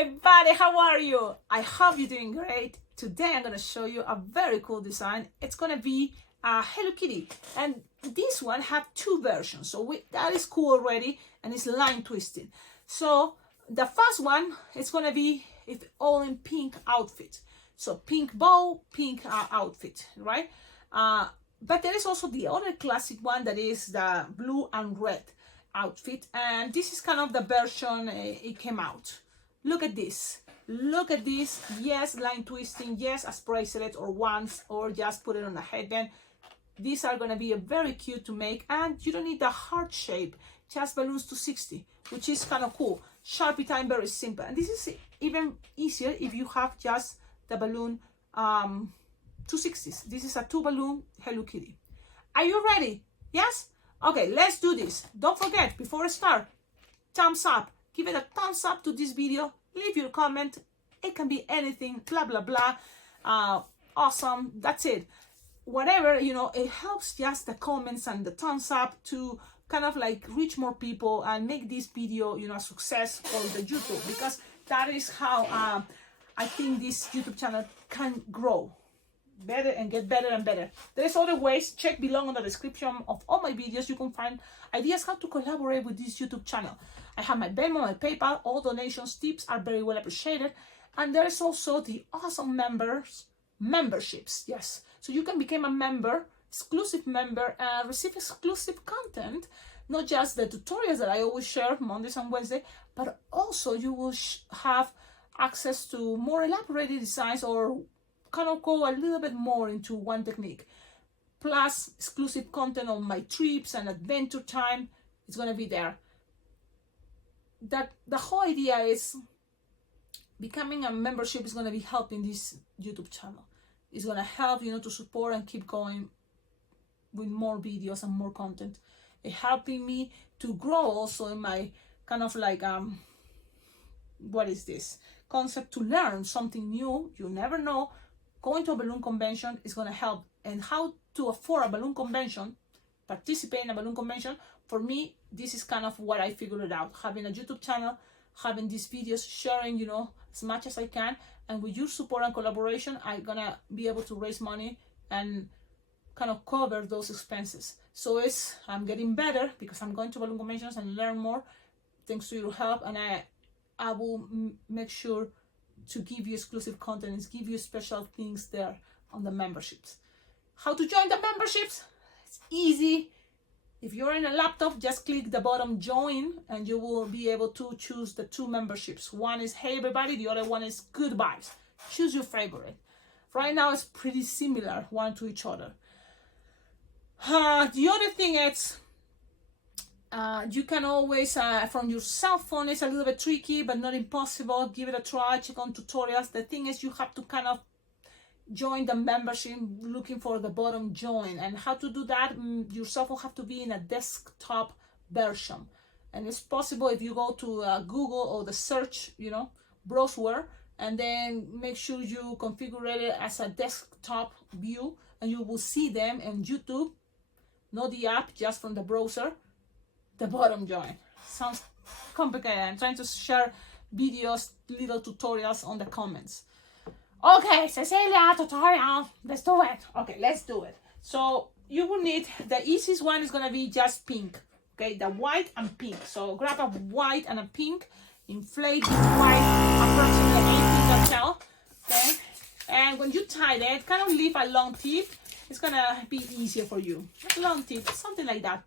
everybody, how are you? I hope you're doing great. Today I'm going to show you a very cool design. It's going to be a Hello Kitty, and this one have two versions, so that is cool already, and it's line twisted. So the first one, it's going to be all in pink outfit, so pink bow, pink outfit, right? But there is also the other classic one that is the blue and red outfit, and this is kind of the version it came out. Look at this, look at this. Yes, line twisting, yes, as bracelet or wands, or just put it on a headband. These are going to be very cute to make, and you don't need the heart shape, just balloons to 60, which is kind of cool. Sharpie time, very simple. And this is even easier if you have just the balloon 260s. This is a 2 balloon Hello Kitty. Are you ready? Yes? Okay, let's do this. Don't forget, before I start, thumbs up. Give it a thumbs up to this video. Leave your comment. It can be anything, blah, blah, blah. Awesome. That's it. Whatever, you know, it helps just the comments and the thumbs up to kind of like reach more people and make this video, you know, a success for the YouTube, because that is how I think this YouTube channel can grow better and get better and better. There's other ways. Check below in the description of all my videos. You can find ideas how to collaborate with this YouTube channel. I have my Venmo, my PayPal. All donations, tips are very well appreciated. And there is also the awesome memberships. Yes, so you can become a member, exclusive member, and receive exclusive content. Not just the tutorials that I always share Mondays and Wednesdays, but also you will have access to more elaborated designs, or kind of go a little bit more into one technique, plus exclusive content on my trips and adventure time. It's going to be there. That the whole idea is becoming a membership is going to be helping this YouTube channel. It's going to help, you know, to support and keep going with more videos and more content. It's helping me to grow also in my kind of like what is this concept, to learn something new. You never know. Going to a balloon convention is going to help, and how to afford a balloon convention, participate in a balloon convention. For me, this is kind of what I figured out. Having a YouTube channel, having these videos, sharing, you know, as much as I can, and with your support and collaboration, I'm gonna be able to raise money and kind of cover those expenses. So I'm getting better because I'm going to balloon conventions and learn more thanks to your help, and I will make sure to give you exclusive content and give you special things there on the memberships. How to join the memberships? It's easy. If you're in a laptop, just click the button join, and you will be able to choose the two memberships. One is hey everybody, the other one is good vibes. Choose your favorite. Right now it's pretty similar one to each other. The other thing is you can always from your cell phone. It's a little bit tricky but not impossible. Give it a try. Check on tutorials. The thing is, you have to kind of join the membership looking for the button join, and how to do that, your cell phone have to be in a desktop version, and it's possible if you go to Google or the search, you know, browser, and then make sure you configure it as a desktop view, and you will see them in YouTube, not the app, just from the browser. The bottom join sounds complicated. I'm trying to share videos, little tutorials on the comments. Okay, Cecilia, tutorial. Let's do it. Okay, let's do it. So you will need, the easiest one is gonna be just pink. Okay, the white and pink. So grab a white and a pink, inflate the white approximately 8 finger tail. Okay, and when you tie it, kind of leave a long tip. It's gonna be easier for you. A long tip, something like that.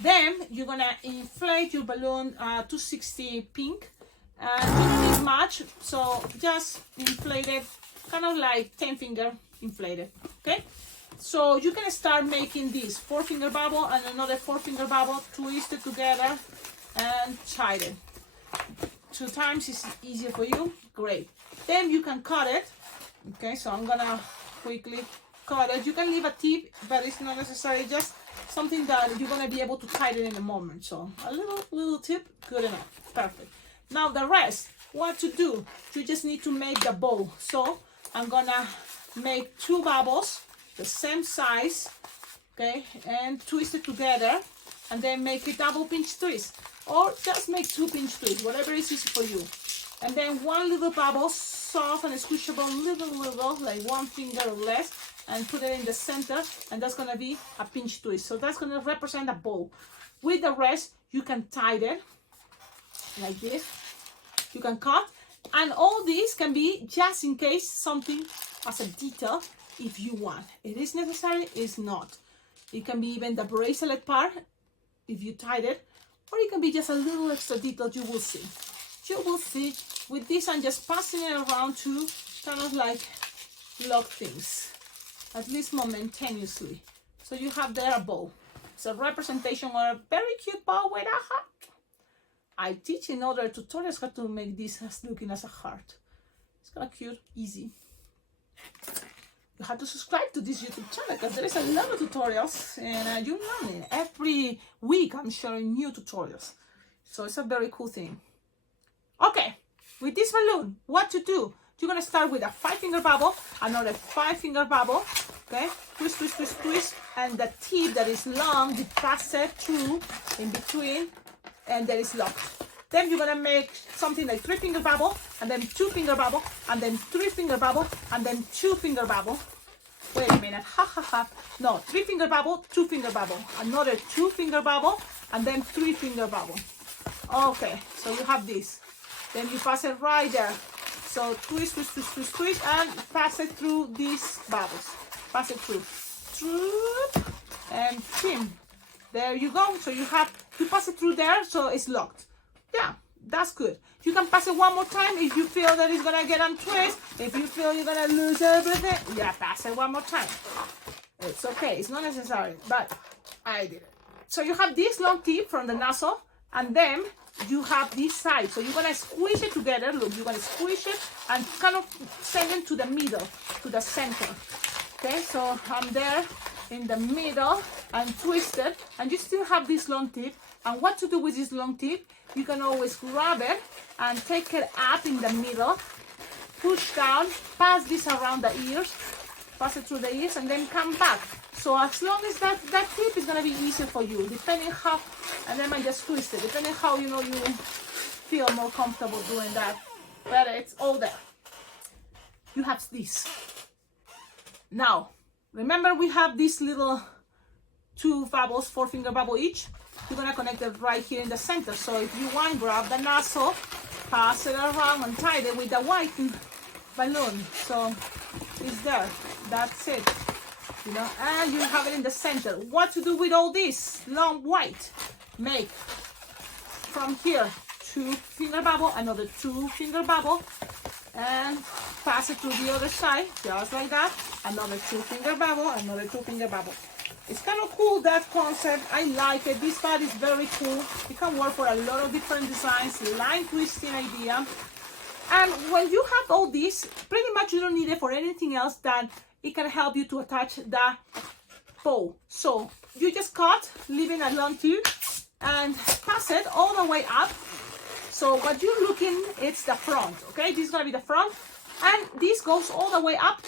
Then you're gonna inflate your balloon 260 pink. You don't need much, so just inflate it, kind of like 10 finger inflated. Okay, so you can start making this 4 finger bubble and another 4 finger bubble, twist it together and tie it. 2 times is easier for you. Great. Then you can cut it. Okay, so I'm gonna quickly cut it. You can leave a tip, but it's not necessary. Just something that you're gonna be able to tie it in a moment. So a little tip, good enough. Perfect. Now the rest, what to do? You just need to make the bow. So I'm gonna make 2 bubbles, the same size, okay, and twist it together, and then make a double pinch twist, or just make 2 pinch twists, whatever is easy for you. And then one little bubble, soft and squishable, little, like 1 finger or less, and put it in the center, and that's gonna be a pinch twist. So that's gonna represent a bow. With the rest, you can tie it like this. You can cut, and all these can be just in case something as a detail if you want. It is necessary, it's not. It can be even the bracelet part if you tied it, or it can be just a little extra detail. You will see. You will see. With this, I'm just passing it around to kind of like lock things, at least momentaneously. So you have there a bow. It's a representation of a very cute bow with a heart. I teach in other tutorials how to make this as looking as a heart. It's kind of cute, easy. You have to subscribe to this YouTube channel because there is a lot of tutorials, and you're learning. Every week I'm sharing new tutorials. So it's a very cool thing. Okay, with this balloon, what to do? You're gonna start with a 5-finger bubble, another 5-finger bubble, okay? Twist, twist, twist, twist, and the tip that is long, you pass it through in between, and that is locked. Then you're gonna make something like 3-finger bubble, and then 2-finger bubble, and then 3-finger bubble, and then 2-finger bubble. Wait a minute, No, 3-finger bubble, 2-finger bubble, another 2-finger bubble, and then 3-finger bubble. Okay, so you have this. Then you pass it right there. So twist, twist, twist, twist, twist, and pass it through these bubbles. Pass it through. And trim. There you go. So you pass it through there, so it's locked. Yeah, that's good. You can pass it one more time if you feel that it's gonna get untwist. If you feel you're gonna lose everything, yeah, pass it one more time. It's okay. It's not necessary, but I did it. So you have this long tip from the nozzle, and then you have this side. So you're gonna squish it together. Look, you're gonna squish it and kind of send it to the middle, to the center. Okay, so I'm there in the middle and twist it, and you still have this long tip. And what to do with this long tip? You can always grab it and take it up in the middle, push down, pass this around the ears, pass it through the ears, and then come back. So as long as that tip is gonna be easier for you, depending how, and then I just twist it, depending how you feel more comfortable doing that. But it's all there. You have this. Now, remember we have these little 2 bubbles, 4-finger bubble each. You're gonna connect it right here in the center. So if you want, grab the nozzle, pass it around and tie it with the white balloon. So it's there. That's it. And you have it in the center. What to do with all this long white? Make from here 2-finger bubble, another 2-finger bubble, and pass it to the other side, just like that. Another 2-finger bubble, another 2-finger bubble. It's kind of cool, that concept. I like it. This part is very cool. It can work for a lot of different designs, line twisting idea. And when you have all this, pretty much you don't need it for anything else than it can help you to attach the bow. So you just cut, leaving a long tube, and pass it all the way up. So what you're looking, it's the front, okay? This is gonna be the front, and this goes all the way up,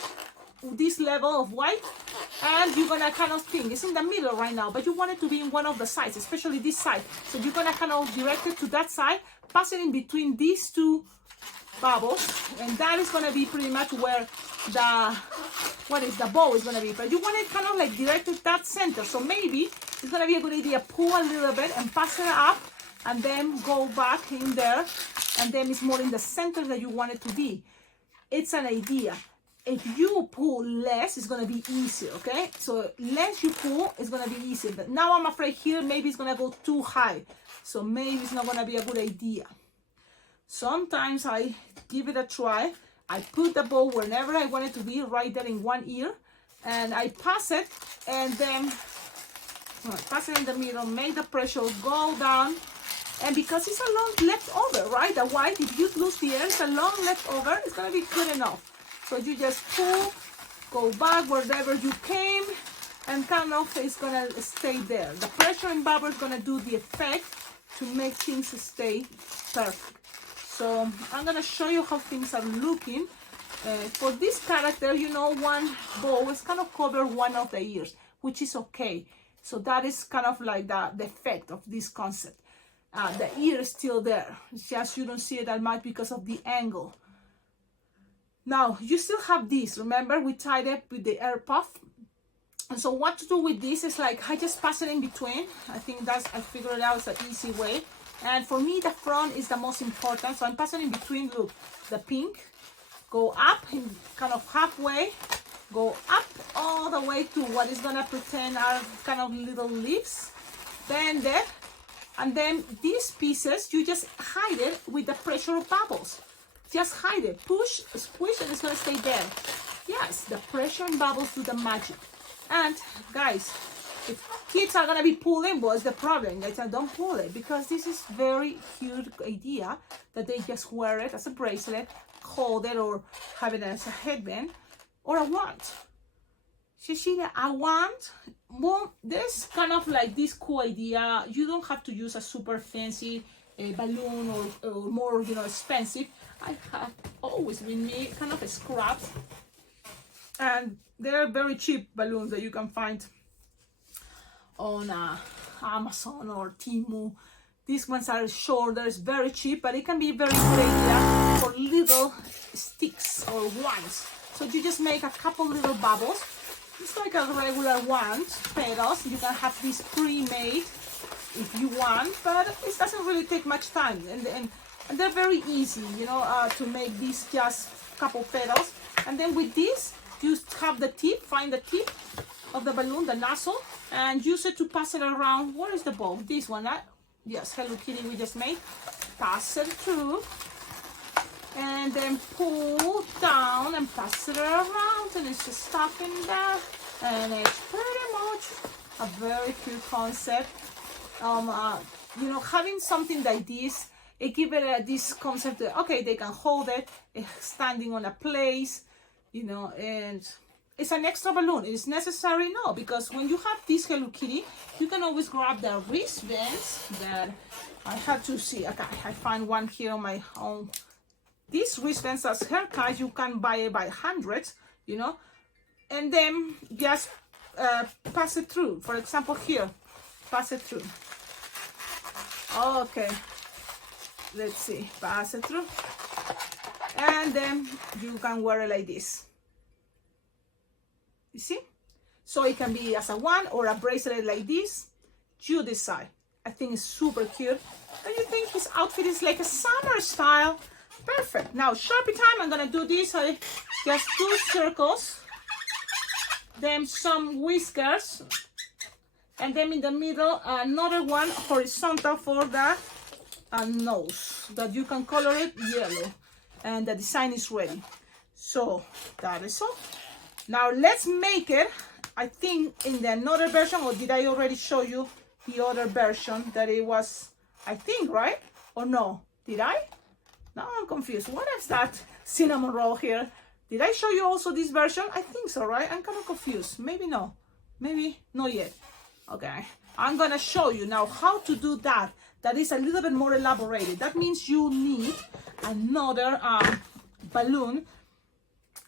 this level of white, and you're gonna kind of think, it's in the middle right now, but you want it to be in one of the sides, especially this side. So you're gonna kind of direct it to that side, pass it in between these 2 bubbles, and that is gonna be pretty much where the bow is gonna be. But you want it kind of like directed that center. So maybe it's gonna be a good idea, pull a little bit and pass it up, and then go back in there, and then it's more in the center that you want it to be. It's an idea. If you pull less, it's gonna be easier, okay? So less you pull, it's gonna be easier. But now I'm afraid here, maybe it's gonna go too high. So maybe it's not gonna be a good idea. Sometimes I give it a try. I put the bow wherever I want it to be, right there in one ear, and I pass it, and then pass it in the middle, make the pressure go down. And because it's a long leftover, right? The white, if you lose the air, it's a long leftover, it's gonna be good enough. So you just pull, go back wherever you came, and kind of it's gonna stay there. The pressure in bubble is gonna do the effect to make things stay perfect. So I'm gonna show you how things are looking. For this character, one bow is kind of cover one of the ears, which is okay. So that is kind of like the effect of this concept. the ear is still there. It's just you don't see it that much because of the angle. Now you still have this. Remember, we tied it with the air puff. And so what to do with this is like I just pass it in between. I think I figured it out. It's an easy way. And for me, the front is the most important. So I'm passing in between. Look, the pink, go up in kind of halfway, go up all the way to what is gonna pretend are kind of little leaves. Then there, and then these pieces, you just hide it with the pressure of bubbles. Just hide it, push, squish, and it's gonna stay there. Yes, the pressure and bubbles do the magic. And guys, if kids are gonna be pulling, what's the problem? They say don't pull it, because this is very cute idea that they just wear it as a bracelet, hold it, or have it as a headband, or a wand. Cecilia, a wand? Well, there's kind of like this cool idea. You don't have to use a super fancy balloon or more, you know, expensive. I have always with me kind of a scrap, and they're very cheap balloons that you can find on Amazon or Temu. These ones are shorter, it's very cheap, but it can be very good idea for little sticks or wands. So you just make a couple little bubbles. It's like a regular wand, petals. You can have this pre-made if you want, but it doesn't really take much time. And they're very easy, you know, to make these just couple petals. And then with this, you have the tip, find the tip of the balloon, the nozzle, and use it to pass it around. What is the bulb? This one, right? Yes, Hello Kitty we just made. Pass it through, and then pull down and pass it around, and it's just stuck in there. And it's pretty much a very cute concept. You know, having something like this, it gives it this concept that, okay, they can hold it, it's standing on a place, you know, and it's an extra balloon. Is necessary? No, because when you have this Hello Kitty, you can always grab the wristbands that I had to see. Okay, I find one here on my own. These wristbands as hair ties, you can buy it by hundreds, you know, and then just pass it through. For example, here, pass it through. Okay, let's see, pass it through, and then you can wear it like this. You see? So it can be as a wand or a bracelet like this. You decide. I think it's super cute. And you think his outfit is like a summer style. Perfect. Now, Sharpie time. I'm gonna do this. Just 2 circles. Then some whiskers. And then in the middle, another one horizontal for the nose. That you can color it yellow. And the design is ready. So, that is all. Now let's make it, I think, in the another version, or did I already show you the other version that it was, I think, right? Or no? Did I? Now I'm confused. What is that cinnamon roll here? Did I show you also this version? I think so, right? I'm kind of confused. Maybe no. Maybe not yet. Okay. I'm going to show you now how to do that. That is a little bit more elaborated. That means you need another balloon.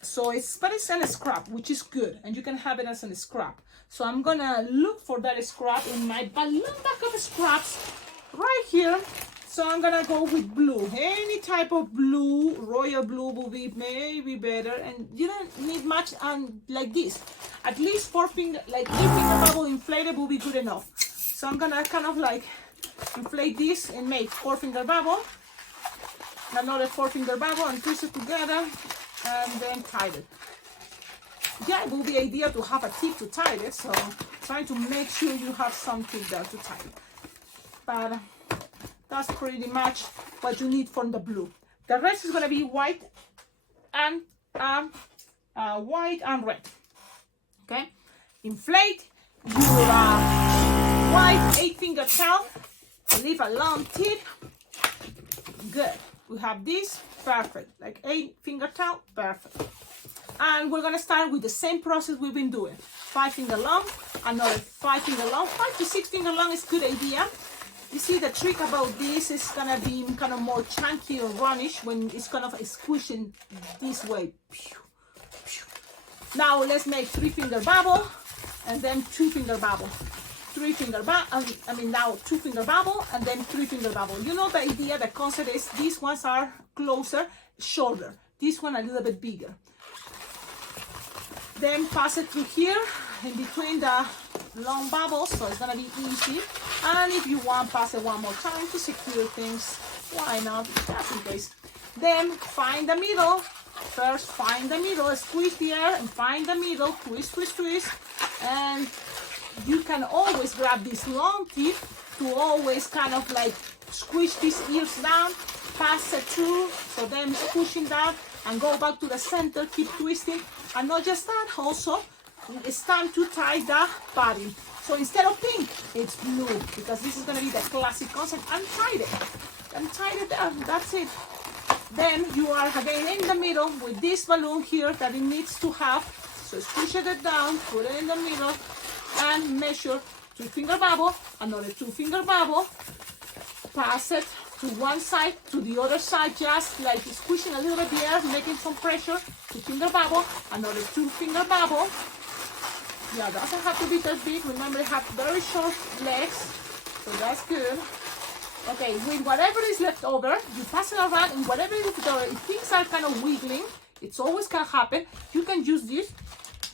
So it's in a scrap, which is good, and you can have it as a scrap. So I'm gonna look for that scrap in my balloon bag of scraps right here. So I'm gonna go with blue. Any type of blue, royal blue will be maybe better, and you don't need much like this. At least 4 finger, like 8 finger bubble inflated will be good enough. So I'm gonna kind of like inflate this and make 4 finger bubble, another 4 finger bubble, and twist it together. And then tie it. Yeah, it will be ideal to have a tip to tie it, so trying to make sure you have some tip there to tie it. But that's pretty much what you need from the blue. The rest is going to be white and red. Okay, inflate your white 8 finger tail, leave a long tip. Good. We have this. Perfect, like 8 finger tail, perfect. And we're gonna start with the same process we've been doing. 5 finger long, another 5 finger long. 5 to 6 finger long is a good idea. You see, the trick about this is gonna be kind of more chunky or runnish when it's kind of squishing this way. Now let's make 3 finger bubble and then 2 finger bubble. three finger bubble, now two finger bubble, and then three finger bubble. You know the idea, the concept is these ones are closer, shorter. This one a little bit bigger. Then pass it through here in between the long bubbles, so it's gonna be easy. And if you want, pass it one more time to secure things. Why not? Just in case. Then find the middle. First, find the middle, squeeze the air and find the middle, twist, twist, twist. And you can always grab this long tip to always kind of like squish these ears down, pass it through, so then pushing down and go back to the center, keep twisting. And not just that, also, it's time to tie the padding. So instead of pink, it's blue, because this is gonna be the classic concept. And tied it there, that's it. Then you are again in the middle with this balloon here that it needs to have. So squish it down, put it in the middle, and measure 2 finger bubble, another 2 finger bubble, pass it to one side, to the other side, just like squishing a little bit the air, making some pressure, 2 finger bubble, another 2 finger bubble. Yeah, doesn't have to be that big. Remember, they have very short legs, so that's good. Okay, with whatever is left over, you pass it around, and whatever is left over, if things are kind of wiggling, it's always can happen, you can use this,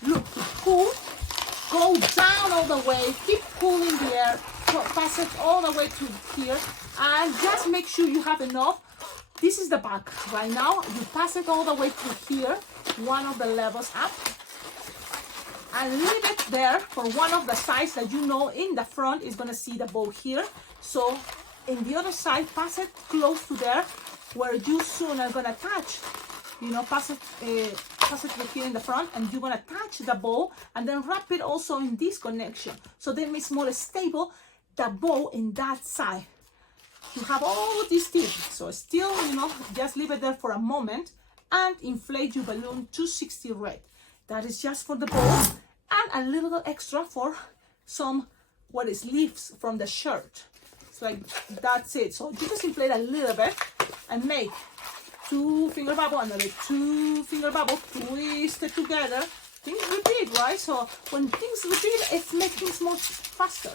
look, to pull, go down all the way, keep pulling the air, pass it all the way to here, and just make sure you have enough. This is the back. Right now, you pass it all the way to here, one of the levels up, and leave it there for one of the sides that you know in the front is going to see the bow here. So in the other side, pass it close to there where you soon are going to touch. You know, pass it right here in the front, and you're going to touch the bow, and then wrap it also in this connection. So then it's more stable, the bow in that side. You have all of these tips. So still, you know, just leave it there for a moment and inflate your balloon to 60 red. That is just for the bow, and a little extra for some leaves from the shirt. It's like, that's it. So you just inflate a little bit and make 2 finger bubble, another 2 finger bubble, twist it together. Things repeat, right? So when things repeat, it makes things more faster.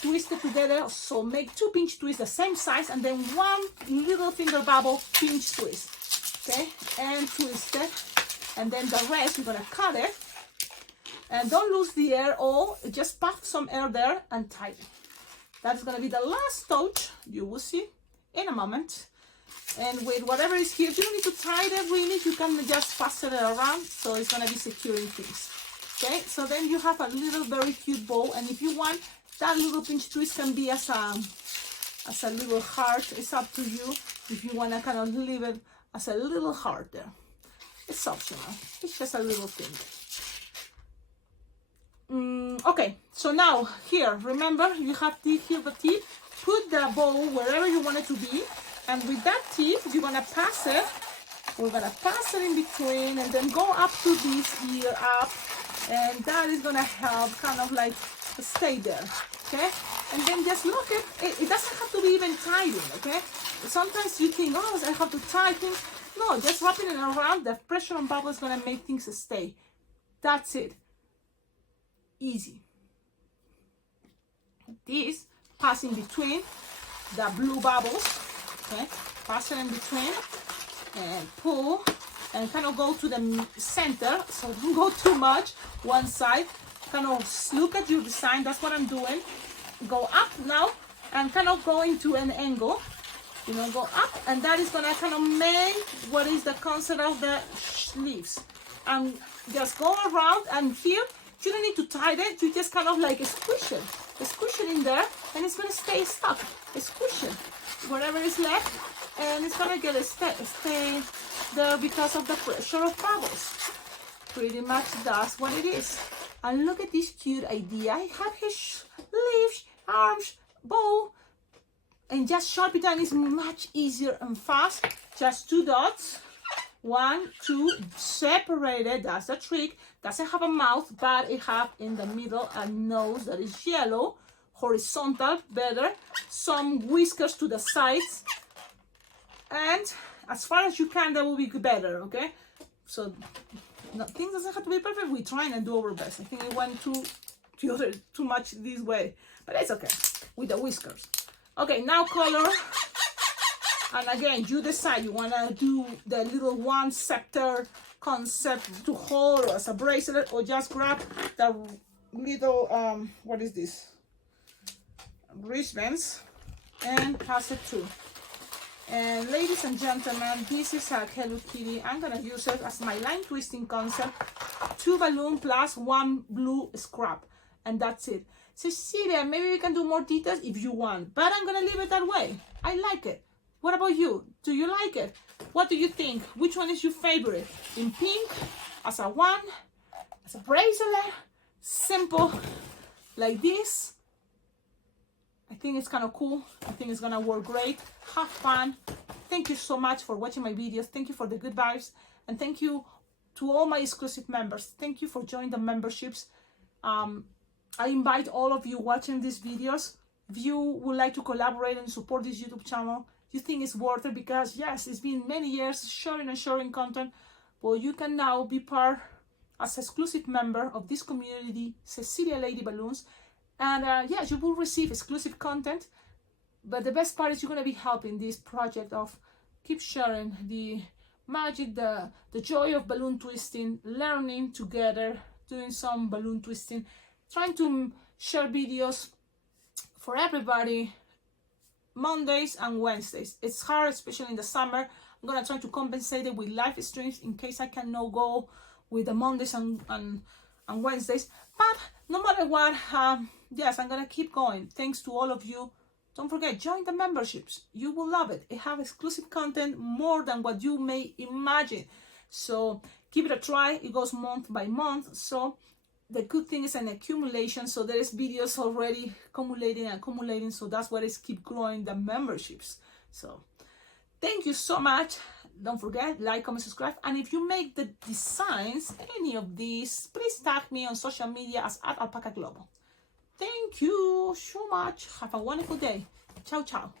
Twist it together, so make 2 pinch twists the same size, and then 1 little finger bubble pinch twist. Okay, and twist it, and then the rest, you're gonna cut it, and don't lose the air all, just puff some air there and tie it. That's gonna be the last touch, you will see in a moment. And with whatever is here, you don't need to tie it really, you can just pass it around, so it's gonna be securing things. Okay, so then you have a little very cute bow, and if you want, that little pinch twist can be as a little heart. It's up to you if you want to kind of leave it as a little heart there. It's optional. It's just a little thing. Okay, so now here, remember, you have here the tip. Put the bow wherever you want it to be, and with that tip, you're gonna pass it. We're gonna pass it in between, and then go up to this ear up, and that is gonna help kind of like stay there. Okay, and then just look at it. It doesn't have to be even tied in. Okay, sometimes you think, oh, I have to tie things. No, just wrapping it around, the pressure on bubble is gonna make things stay. That's it. Easy. This pass in between the blue bubbles. Okay, pass it in between and pull, and kind of go to the center, so don't go too much one side. Kind of look at your design. That's what I'm doing. Go up now and kind of go into an angle, you know, go up, and that is gonna kind of make what is the concept of the sleeves. And just go around, and here you don't need to tie it, you just kind of like squish it in there, and it's gonna stay stuck. Squish it whatever is left, and it's gonna get stay there because of the pressure of bubbles. Pretty much that's what it is. And look at this cute idea. I have his leaves, arms, bow, and just sharp it down is much easier and fast. Just 2 dots, 1, 2, separated. That's the trick. Doesn't have a mouth, but it have in the middle a nose that is yellow, horizontal, better. Some whiskers to the sides, and as far as you can, that will be better. Okay, so. No, things doesn't have to be perfect. We're trying to do our best. I think it went too the other too much this way, but it's okay with the whiskers. Okay, now color. And again, you decide you want to do the little one scepter concept to hold as a bracelet, or just grab the little what is this, wristbands, and pass it through. And ladies and gentlemen, this is a Hello Kitty. I'm gonna use it as my line twisting concept, 2 balloon plus 1 blue scrap, and that's it. Cecilia, maybe we can do more details if you want, but I'm gonna leave it that way. I like it. What about you? Do you like it? What do you think? Which one is your favorite? In pink, as a one, as a bracelet, simple, like this. I think it's kind of cool. I think it's gonna work great. Have fun. Thank you so much for watching my videos. Thank you for the good vibes, and thank you to all my exclusive members. Thank you for joining the memberships. I invite all of you watching these videos, if you would like to collaborate and support this YouTube channel, you think it's worth it, because yes, it's been many years sharing content, but you can now be part as an exclusive member of this community, Cecilia Lady Balloons. And yes, you will receive exclusive content, but the best part is you're going to be helping this project of keep sharing the magic, the joy of balloon twisting, learning together, doing some balloon twisting, trying to share videos for everybody Mondays and Wednesdays. It's hard, especially in the summer. I'm going to try to compensate it with live streams in case I cannot go with the Mondays and Wednesdays. But no matter what, yes, I'm going to keep going. Thanks to all of you. Don't forget, join the memberships. You will love it. It has exclusive content more than what you may imagine. So give it a try. It goes month by month. So the good thing is an accumulation. So there is videos already accumulating. So that's what is keep growing the memberships. So thank you so much. Don't forget, like, comment, subscribe. And if you make the designs, any of these, please tag me on social media as @alpacaglobo. Thank you so much. Have a wonderful day. Ciao, ciao.